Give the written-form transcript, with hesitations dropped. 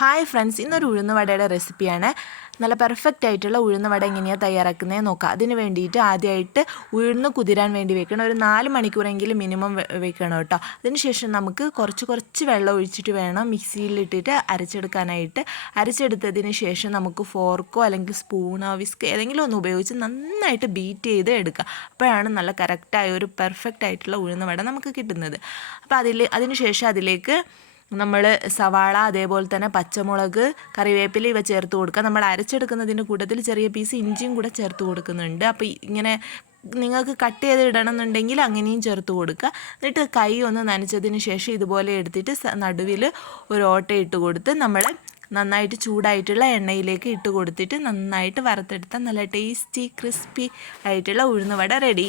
Hi friends, ഇന്നൊരു ഉഴുന്നുവടയുടെ റെസിപ്പിയാണ്. നല്ല പെർഫെക്റ്റ് ആയിട്ടുള്ള ഉഴുന്നുവട എങ്ങനെയാണ് തയ്യാറാക്കുന്നത് നോക്കാം. അതിന് വേണ്ടിയിട്ട് ആദ്യമായിട്ട് ഉഴുന്ന് കുതിരാൻ വേണ്ടി വെക്കണം. ഒരു 4 മണിക്കൂറെങ്കിലും മിനിമം വെക്കണം കേട്ടോ. അതിനുശേഷം നമുക്ക് കുറച്ച് വെള്ളം ഒഴിച്ചിട്ട് വേണം മിക്സിയിലിട്ടിട്ട് അരച്ചെടുക്കാനായിട്ട്. അരച്ചെടുത്തതിന് ശേഷം നമുക്ക് ഫോർക്കോ അല്ലെങ്കിൽ സ്പൂണോ വിസ്ക് ഏതെങ്കിലും ഒന്ന് ഉപയോഗിച്ച് നന്നായിട്ട് ബീറ്റ് ചെയ്ത് എടുക്കുക. അപ്പോഴാണ് നല്ല കറക്റ്റായ ഒരു പെർഫെക്റ്റ് ആയിട്ടുള്ള ഉഴുന്നുവട നമുക്ക് കിട്ടുന്നത്. അപ്പോൾ അതിനുശേഷം അതിലേക്ക് നമ്മൾ സവാള, അതേപോലെ തന്നെ പച്ചമുളക്, കറിവേപ്പില ഇവ ചേർത്ത് കൊടുക്കുക. നമ്മൾ അരച്ചെടുക്കുന്നതിൻ്റെ കൂട്ടത്തിൽ ചെറിയ പീസ് ഇഞ്ചിയും കൂടെ ചേർത്ത് കൊടുക്കുന്നുണ്ട്. അപ്പോൾ ഇങ്ങനെ നിങ്ങൾക്ക് കട്ട് ചെയ്ത് ഇടണം എന്നുണ്ടെങ്കിൽ അങ്ങനെയും ചേർത്ത് കൊടുക്കുക. എന്നിട്ട് കൈ ഒന്ന് നനച്ചതിന് ശേഷം ഇതുപോലെ എടുത്തിട്ട് നടുവിൽ ഒരു ഓട്ട ഇട്ട് കൊടുത്ത് നമ്മൾ നന്നായിട്ട് ചൂടായിട്ടുള്ള എണ്ണയിലേക്ക് ഇട്ട് കൊടുത്തിട്ട് നന്നായിട്ട് വറുത്തെടുത്താൽ നല്ല ടേസ്റ്റി ക്രിസ്പി ആയിട്ടുള്ള ഉഴുന്നുവട റെഡി.